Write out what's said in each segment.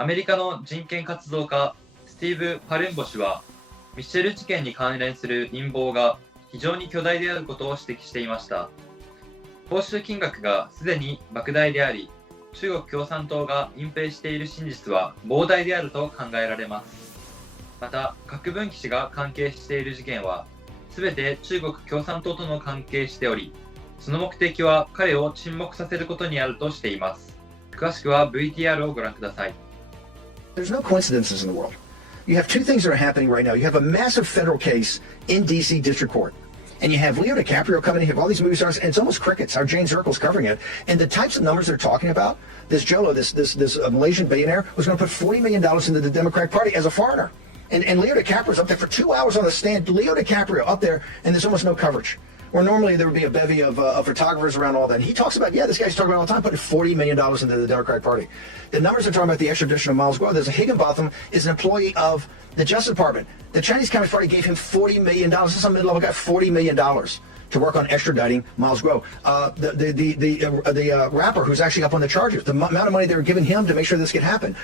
アメリカの人権活動家スティーブ・パルンボ氏は、ミッシェル事件に関連する陰謀が非常に巨大であることを指摘していました。報酬金額がすでに莫大であり、中国共産党が隠蔽している真実は膨大であると考えられます。また、郭文貴氏が関係している事件は、すべて中国共産党との関係しており、その目的は彼を沈黙させることにあるとしています。詳しくは VTR をご覧ください。There's no coincidences in the world. You have two things that are happening right now. You have a massive federal case in D.C. District Court. And you have Leo DiCaprio coming in, you have all these movie stars, and it's almost crickets. Our Jane Zirkle's covering it. And the types of numbers they're talking about, this Jolo, this Malaysian billionaire, was going to put $40 million into the Democratic Party as a foreigner. And Leo DiCaprio's up there for 2 hours on the stand. Leo DiCaprio up there, and there's almost no coverage. Where normally there would be a bevy of photographers around all that. And he talks about, this guy's talking about all the time, putting $40 million into the Democratic Party. The numbers are talking about the extradition of Miles Guo. There's a Higginbotham is an employee of the Justice Department. The Chinese Communist Party gave him $40 million. This is a mid-level guy, $40 million. To work on extraditing Miles Guo. The rapper who's actually up on the charges, the amount of money they were giving him to make sure this could happen.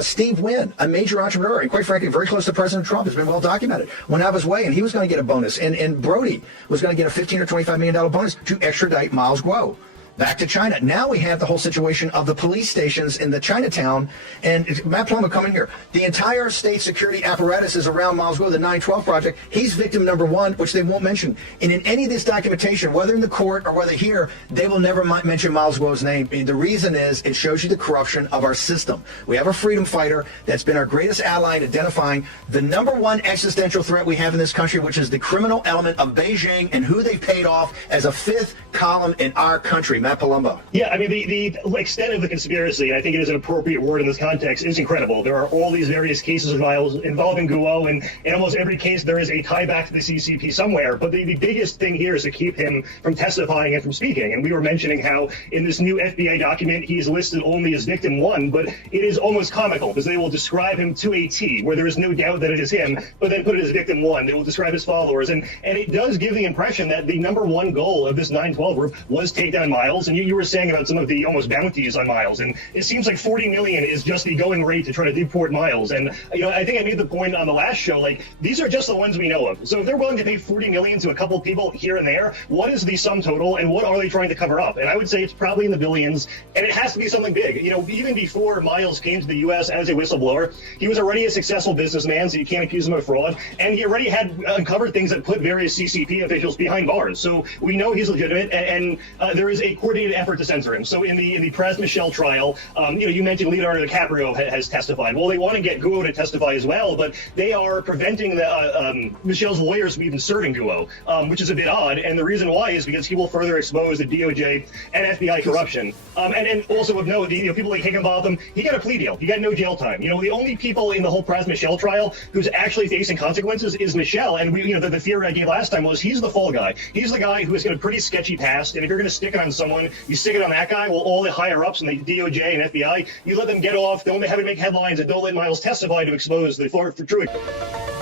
Steve Wynn, a major entrepreneur, and quite frankly, very close to President Trump, has been well documented, went out of his way, and he was going to get a bonus. And Brody was going to get a $15 or $25 million bonus to extradite Miles Guo back to China. Now we have the whole situation of the police stations in the Chinatown, and Matt Plummer coming here. The entire state security apparatus is around Miles Guo, the 912 project. He's victim number one, which they won't mention. And in any of this documentation, whether in the court or whether here, they will never mention Miles Guo's name. And the reason is it shows you the corruption of our system. We have a freedom fighter that's been our greatest ally in identifying the number one existential threat we have in this country, which is the criminal element of Beijing and who they paid off as a fifth column in our country. Matt Palumbo. Yeah, I mean, the extent of the conspiracy, and I think it is an appropriate word in this context, is incredible. There are all these various cases involving Guo, and in almost every case there is a tie back to the CCP somewhere. But the biggest thing here is to keep him from testifying and from speaking. And we were mentioning how in this new FBI document he's listed only as victim one, but it is almost comical because they will describe him to a T, where there is no doubt that it is him, but then put it as victim one. They will describe his followers, and it does give the impression that the number one goal of this 912 group was take down Miles. And you were saying about some of the almost bounties on Miles, and it seems like 40 million is just the going rate to try to deport Miles. And I think I made the point on the last show, like, these are just the ones we know of. So if they're willing to pay 40 million to a couple of people here and there, what is the sum total, and what are they trying to cover up? And I would say it's probably in the billions, and it has to be something big. Even before Miles came to the U.S. as a whistleblower, he was already a successful businessman, so you can't accuse him of fraud, and he already had uncovered things that put various CCP officials behind bars. So we know he's legitimate, and there is a coordinated effort to censor him. So in the Praz Michel trial, you mentioned Leonardo DiCaprio has testified. Well, they want to get Guo to testify as well, but they are preventing Michel's lawyers from even serving Guo, which is a bit odd. And the reason why is because he will further expose the DOJ and FBI corruption. And also of note, people like Higginbotham, he got a plea deal. He got no jail time. The only people in the whole Praz Michel trial who's actually facing consequences is Michel. And the theory I gave last time was he's the fall guy. He's the guy who has got a pretty sketchy past. And if you're going to stick it on someone, you stick it on that guy. Well, all the higher ups in the DOJ and FBI, you let them get off. Don't have it make headlines, and don't let Miles testify to expose the truth.